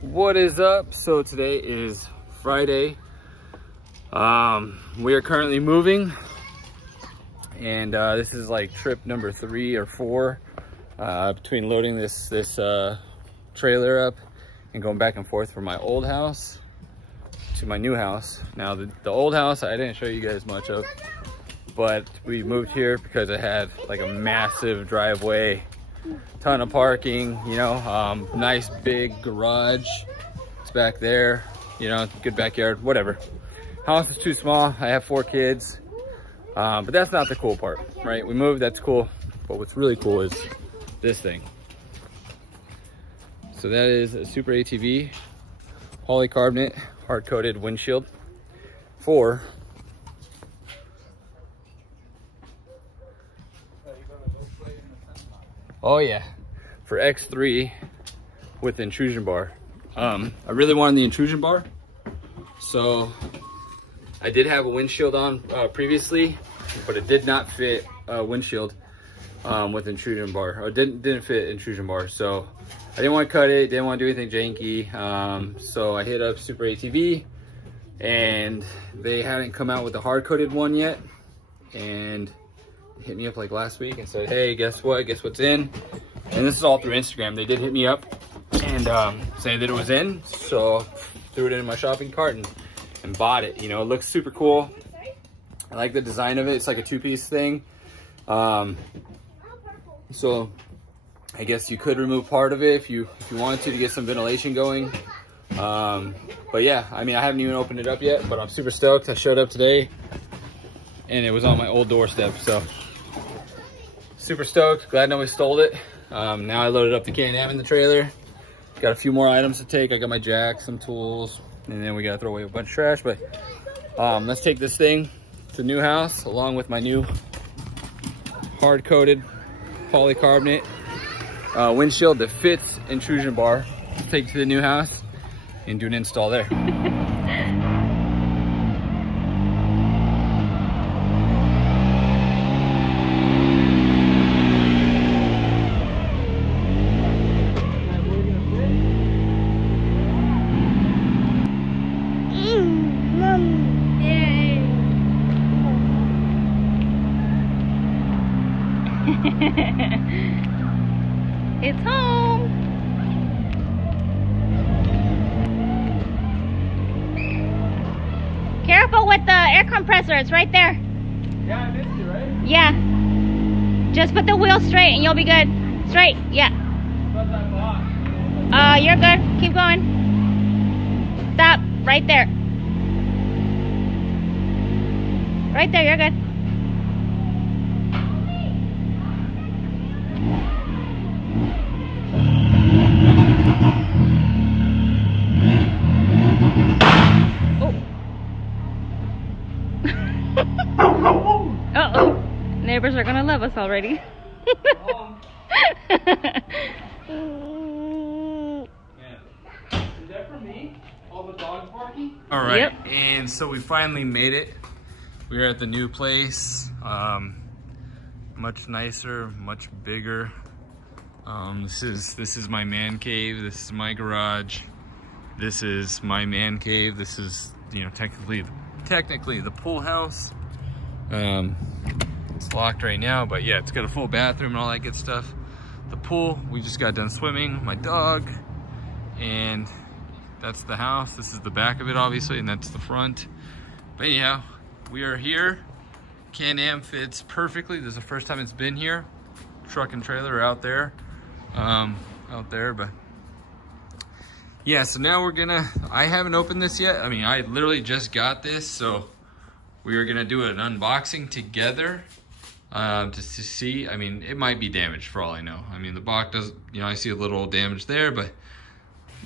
What is up? So today is Friday. We are currently moving, and this is like trip number 3 or 4 between loading this trailer up and going back and forth from my old house to my new house. Now the old house I didn't show you guys much of, but we moved here because it had like a massive driveway, ton of parking, you know, nice big garage. It's back there, you know, good backyard, whatever. House is too small. I have 4 kids, but that's not the cool part, right? We moved, that's cool, but what's really cool is this thing. So that is a Super ATV polycarbonate hard coated windshield for for X3 with intrusion bar. I really wanted the intrusion bar, so I did have a windshield on previously, but it did not fit windshield with intrusion bar, or didn't fit intrusion bar. So I didn't want to cut it, didn't want to do anything janky. So I hit up Super ATV, and they hadn't come out with the hard coated one yet, and hit me up like last week and said, hey, guess what? Guess what's in? And this is all through Instagram. They did hit me up and say that it was in, so threw it in my shopping cart and bought it. You know, it looks super cool. I like the design of it. It's like a 2-piece thing. So I guess you could remove part of it if you wanted to get some ventilation going. But yeah, I mean, I haven't even opened it up yet, but I'm super stoked. I showed up today and it was on my old doorstep, so super stoked. Glad nobody stole it. Now I loaded up the Can-Am in the trailer. Got a few more items to take. I got my jack, some tools, and then we gotta throw away a bunch of trash. But let's take this thing to the new house along with my new hard coated polycarbonate windshield that fits intrusion bar. Let's take it to the new house and do an install there. It's home. Careful with the air compressor, it's right there. Yeah, I missed it, right? Yeah. Just put the wheel straight and you'll be good. Straight, yeah. You're good. Keep going. Stop. Right there. Right there, you're good. Uh-oh. Neighbors are gonna love us already. Is that for me? All the dog barking? All right, yep. And so we finally made it. We're at the new place. Much nicer, much bigger. This is my man cave. This is my garage. This is my man cave. This is, you know, technically the pool house. It's locked right now, but yeah, it's got a full bathroom and all that good stuff. The pool, we just got done swimming with my dog, and that's the house. This is the back of it, obviously, and that's the front. But anyhow, we are here. Can-Am fits perfectly. This is the first time it's been here. Truck and trailer are out there, but yeah, so now we're gonna, I haven't opened this yet. I mean, I literally just got this, so we are gonna do an unboxing together just to see. I mean, it might be damaged for all I know. I mean, the box does, you know, I see a little damage there, but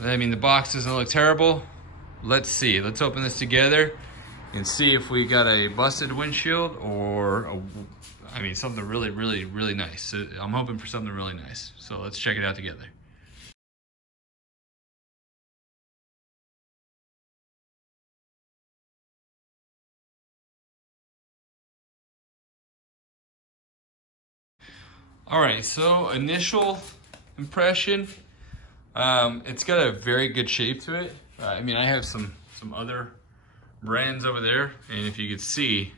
I mean, the box doesn't look terrible. Let's see, let's open this together and see if we got a busted windshield or I mean, something really, really, really nice. So I'm hoping for something really nice. So let's check it out together. All right, so initial impression, It's got a very good shape to it. I mean, I have some other brands over there, and if you could see,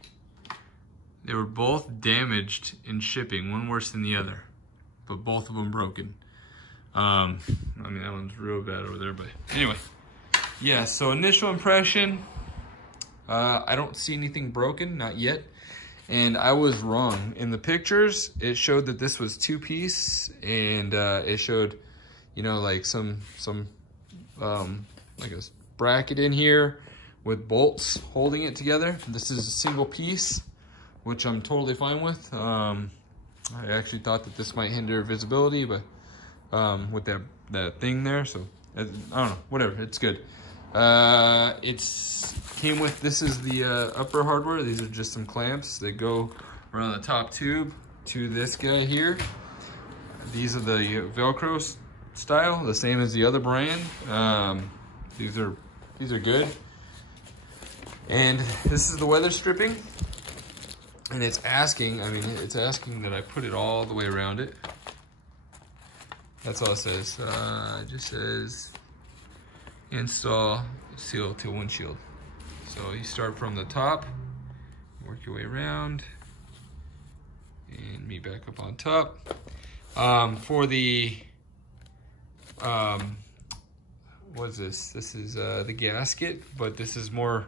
they were both damaged in shipping, one worse than the other, but both of them broken. I mean, that one's real bad over there, but anyway. Yeah, so initial impression, I don't see anything broken, not yet. And I was wrong. In the pictures, it showed that this was 2-piece, and it showed, you know, like some like a bracket in here with bolts holding it together. This is a single piece, which I'm totally fine with. I actually thought that this might hinder visibility, but with that thing there, so I don't know, whatever, it's good. It's came with, this is the upper hardware. These are just some clamps that go around the top tube to this guy here. These are the Velcro style, the same as the other brand. These are good. And this is the weather stripping, and it's asking, I mean, it's asking that I put it all the way around it. That's all it says. It just says install seal to windshield. So you start from the top, work your way around, and meet back up on top. For the what is this? This is the gasket, but this is more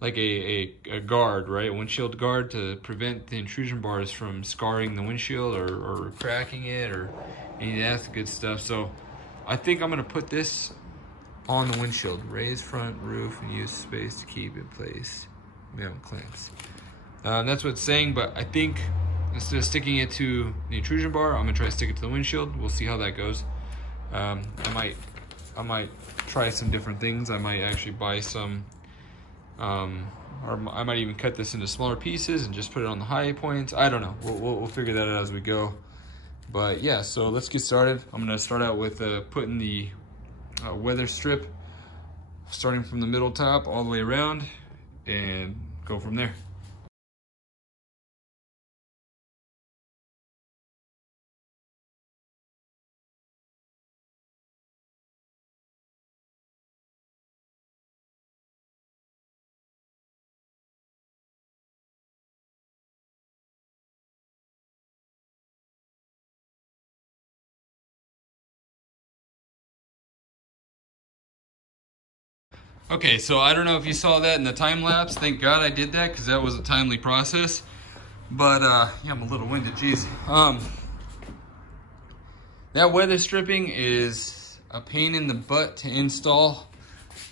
like a guard, right? A windshield guard to prevent the intrusion bars from scarring the windshield or cracking it or any of that good stuff. So I think I'm gonna put this on the windshield. Raise front roof and use space to keep it placed. We have clamps. That's what it's saying, but I think instead of sticking it to the intrusion bar, I'm gonna try to stick it to the windshield. We'll see how that goes. I might try some different things. I might actually buy some, or I might even cut this into smaller pieces and just put it on the high points. I don't know. We'll figure that out as we go. But yeah, so let's get started. I'm gonna start out with putting the weather strip, starting from the middle top all the way around, and go from there. Okay, so I don't know if you saw that in the time lapse. Thank God I did that, because that was a timely process. But yeah, I'm a little winded, geez. That weather stripping is a pain in the butt to install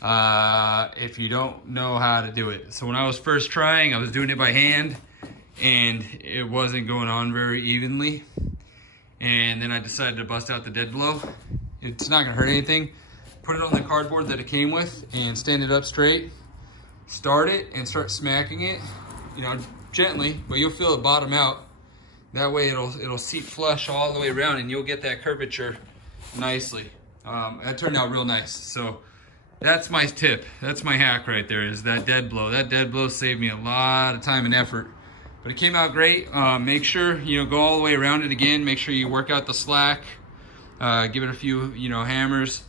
if you don't know how to do it. So when I was first trying, I was doing it by hand, and it wasn't going on very evenly. And then I decided to bust out the dead blow. It's not gonna hurt anything. Put it on the cardboard that it came with and stand it up straight. Start it and start smacking it, you know, gently, but you'll feel it bottom out. That way it'll seat flush all the way around and you'll get that curvature nicely. That turned out real nice. So that's my tip. That's my hack right there, is that dead blow. That dead blow saved me a lot of time and effort, but it came out great. Make sure, you know, go all the way around it again. Make sure you work out the slack. Give it a few, you know, hammers.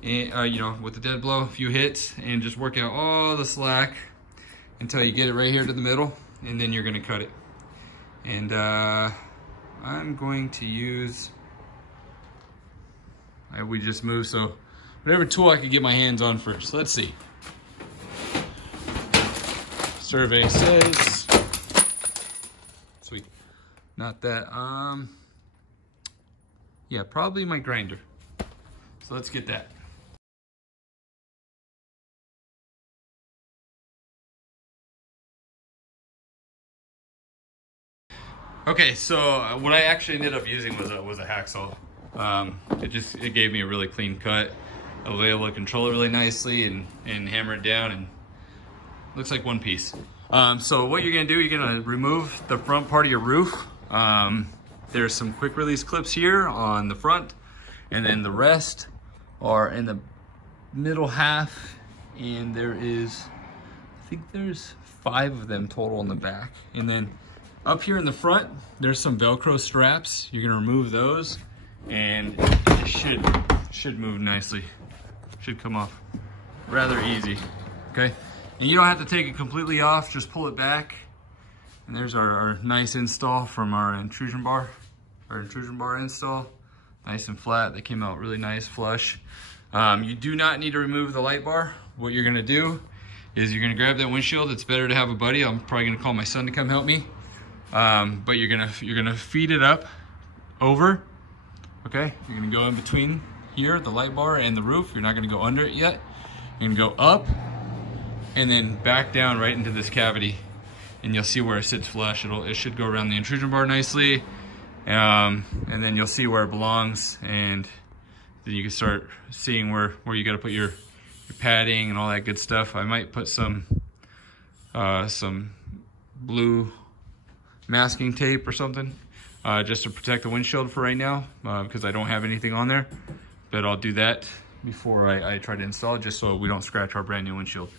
And, you know, with the dead blow, a few hits, and just work out all the slack until you get it right here to the middle, and then you're gonna cut it. And I'm going to use, we just moved, so whatever tool I could get my hands on first. Let's see. Survey says, sweet, not that, yeah, probably my grinder. So let's get that. Okay, so what I actually ended up using was a hacksaw. It gave me a really clean cut. I was able to control it really nicely and hammer it down, and looks like one piece. So what you're gonna do, you're gonna remove the front part of your roof. There's some quick release clips here on the front, and then the rest are in the middle half, and there is, I think there's 5 of them total in the back. And then up here in the front, there's some Velcro straps. You're gonna remove those, and it should should move nicely. Should come off rather easy, okay? And you don't have to take it completely off, just pull it back. And there's our nice install from our intrusion bar install. Nice and flat, they came out really nice, flush. You do not need to remove the light bar. What you're gonna do is you're gonna grab that windshield. It's better to have a buddy. I'm probably gonna call my son to come help me. But you're gonna feed it up over, okay? You're gonna go in between here, the light bar and the roof. You're not gonna go under it yet. You're gonna go up and then back down right into this cavity, and you'll see where it sits flush. It should go around the intrusion bar nicely, and then you'll see where it belongs, and then you can start seeing where you got to put your padding and all that good stuff. I might put some blue masking tape or something just to protect the windshield for right now, because I don't have anything on there, but I'll do that before I try to install it, just so we don't scratch our brand new windshield.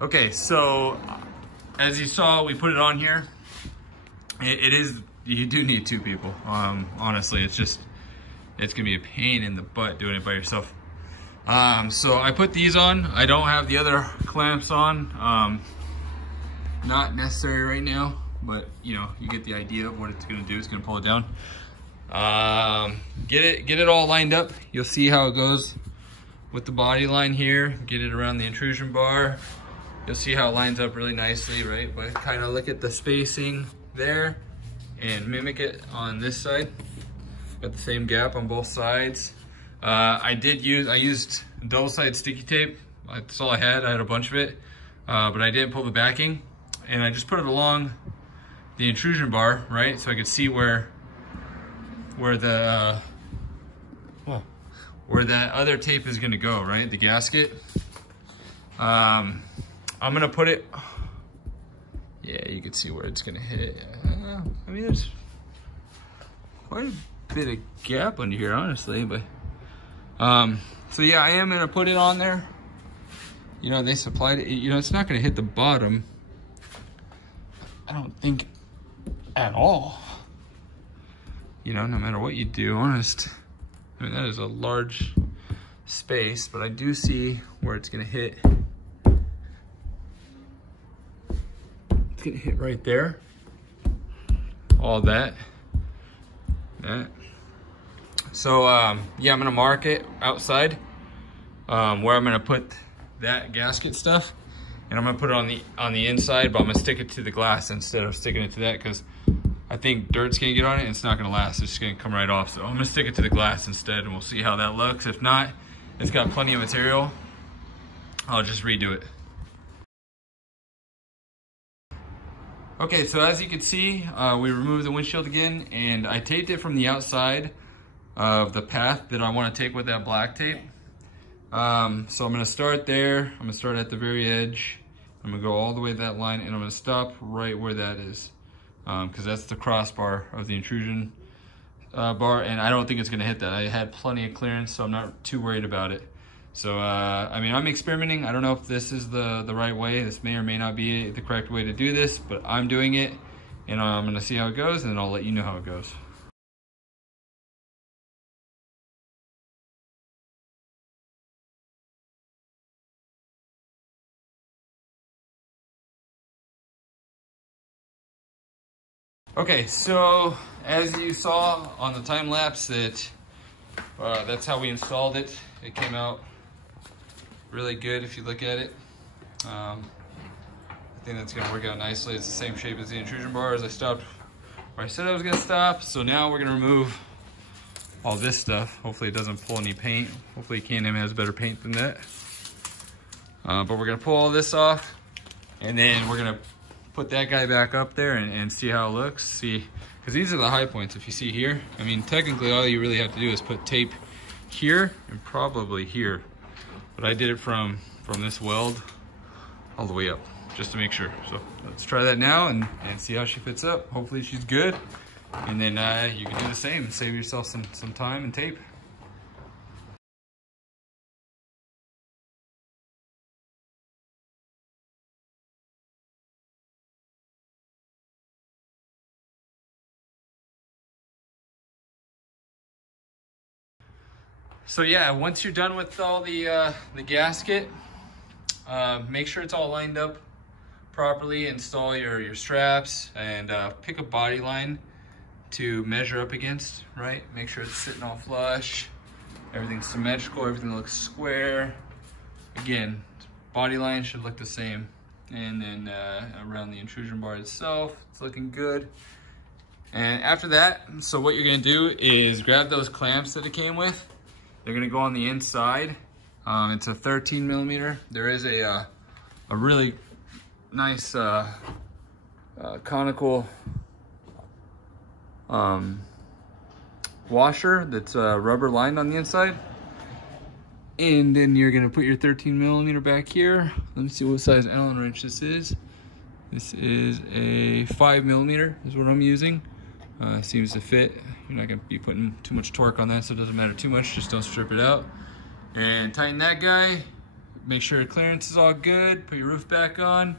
Okay, so as you saw, we put it on here. You do need two people. Honestly, it's gonna be a pain in the butt doing it by yourself. So I put these on. I don't have the other clamps on. Not necessary right now, but you know, you get the idea of what it's gonna do. It's gonna pull it down. Get it all lined up. You'll see how it goes with the body line here. Get it around the intrusion bar. You'll see how it lines up really nicely, right? But kind of look at the spacing there and mimic it on this side. Got the same gap on both sides. I used double-sided sticky tape. That's all I had. I had a bunch of it, but I didn't pull the backing, and I just put it along the intrusion bar, right? So I could see where that other tape is gonna go, right? The gasket. I'm gonna put it, yeah, you can see where it's gonna hit. I mean, there's quite a bit of gap under here, honestly, but, so yeah, I am gonna put it on there. You know, they supplied it, you know, it's not gonna hit the bottom, I don't think, at all. You know, no matter what you do, honest. I mean, that is a large space, but I do see where it's gonna hit. Gonna hit right there, all that. So yeah, I'm gonna mark it outside where I'm gonna put that gasket stuff, and I'm gonna put it on the inside, but I'm gonna stick it to the glass instead of sticking it to that, because I think dirt's gonna get on it and it's not gonna last. It's just gonna come right off. So I'm gonna stick it to the glass instead, and we'll see how that looks. If not, it's got plenty of material, I'll just redo it. Okay, so as you can see, we removed the windshield again, and I taped it from the outside of the path that I want to take with that black tape. So I'm going to start there. I'm going to start at the very edge. I'm going to go all the way to that line, and I'm going to stop right where that is, because that's the crossbar of the intrusion bar, and I don't think it's going to hit that. I had plenty of clearance, so I'm not too worried about it. So, I mean, I'm experimenting. I don't know if this is the right way. This may or may not be the correct way to do this, but I'm doing it, and I'm gonna see how it goes, and then I'll let you know how it goes. Okay, so as you saw on the time lapse, that's how we installed it. It came out really good if you look at it. I think that's gonna work out nicely. It's the same shape as the intrusion bar. As I stopped where I said I was gonna stop. So now we're gonna remove all this stuff. Hopefully it doesn't pull any paint. Hopefully Can-Am has better paint than that. But we're gonna pull all this off, and then we're gonna put that guy back up there and see how it looks. See, because these are the high points. If you see here, I mean, technically all you really have to do is put tape here and probably here. But I did it from this weld all the way up, just to make sure. So let's try that now and see how she fits up. Hopefully she's good. And then you can do the same, save yourself some time and tape. So yeah, once you're done with all the gasket, make sure it's all lined up properly. Install your straps and pick a body line to measure up against, right? Make sure it's sitting all flush, everything's symmetrical, everything looks square. Again, body line should look the same. And then around the intrusion bar itself, it's looking good. And after that, so what you're gonna do is grab those clamps that it came with. They're gonna go on the inside. It's a 13 millimeter. There is a really nice conical washer that's rubber lined on the inside. And then you're gonna put your 13 millimeter back here. Let me see what size Allen wrench this is. This is a 5 millimeter is what I'm using. Seems to fit. You're not gonna be putting too much torque on that, so it doesn't matter too much. Just don't strip it out. And tighten that guy. Make sure your clearance is all good. Put your roof back on.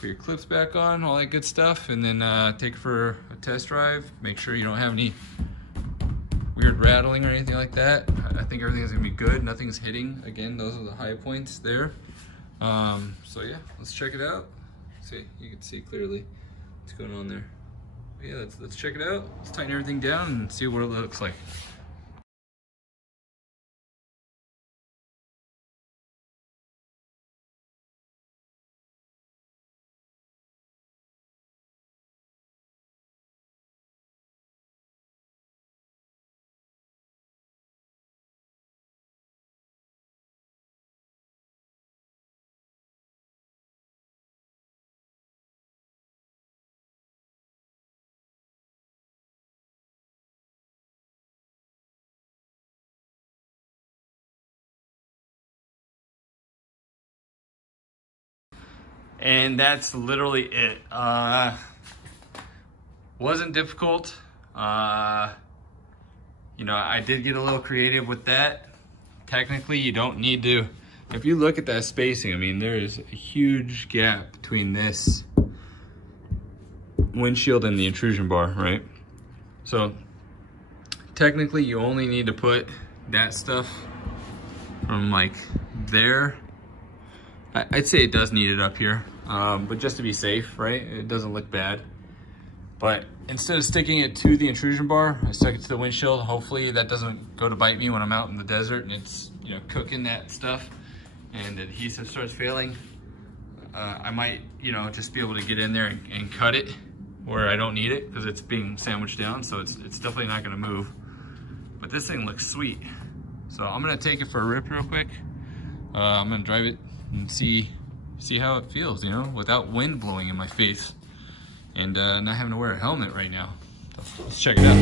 Put your clips back on, all that good stuff. And then take it for a test drive. Make sure you don't have any weird rattling or anything like that. I think everything's gonna be good. Nothing's hitting. Again, those are the high points there. So yeah, let's check it out. See, you can see clearly what's going on there. But yeah, let's check it out. Let's tighten everything down and see what it looks like. And that's literally it. Wasn't difficult. You know, I did get a little creative with that. Technically, you don't need to, if you look at that spacing, I mean, there is a huge gap between this windshield and the intrusion bar, right? So technically, you only need to put that stuff from like there. I'd say it does need it up here, but just to be safe, right? It doesn't look bad. But instead of sticking it to the intrusion bar, I stuck it to the windshield. Hopefully that doesn't go to bite me when I'm out in the desert and it's, you know, cooking that stuff and the adhesive starts failing. I might, you know, just be able to get in there and cut it where I don't need it because it's being sandwiched down, so it's definitely not gonna move. But this thing looks sweet. So I'm gonna take it for a rip real quick. I'm gonna drive it and see how it feels, you know, without wind blowing in my face and not having to wear a helmet right now. So let's check it out.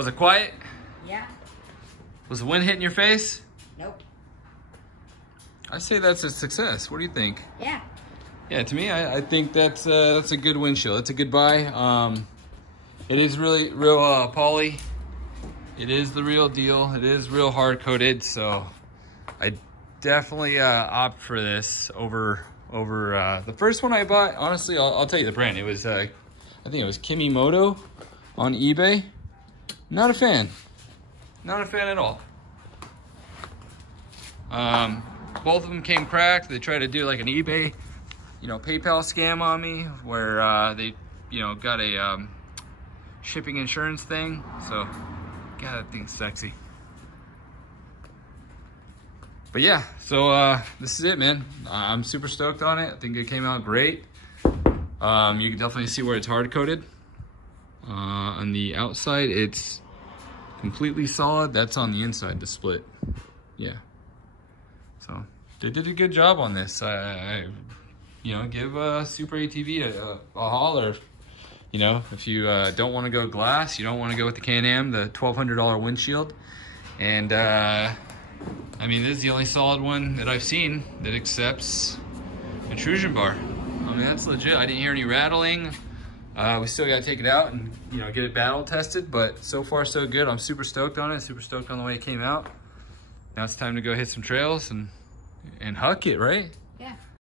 Was it quiet? Yeah. Was the wind hitting your face? Nope. I say that's a success. What do you think? Yeah. Yeah, to me, I think that's a good windshield. It's a good buy. It is really real poly. It is the real deal. It is real hard coated. So I definitely opt for this over the first one I bought. Honestly, I'll tell you the brand. It was I think it was Kimimoto on eBay. Not a fan. Not a fan at all. Both of them came cracked. They tried to do like an eBay, PayPal scam on me, where they, got a shipping insurance thing. So, God, that thing's sexy. But yeah, so this is it, man. I'm super stoked on it. I think it came out great. You can definitely see where it's hard coated. On the outside, it's completely solid. That's on the inside, the split. Yeah. So they did a good job on this. Give Super ATV a holler. If you don't want to go glass, you don't want to go with the Can-Am, the $1,200 windshield. And I mean, this is the only solid one that I've seen that accepts intrusion bar. I mean, that's legit. I didn't hear any rattling. We still got to take it out and get it battle tested, but so far so good. I'm super stoked on it. Super stoked on the way it came out. Now it's time to go hit some trails and huck it, right?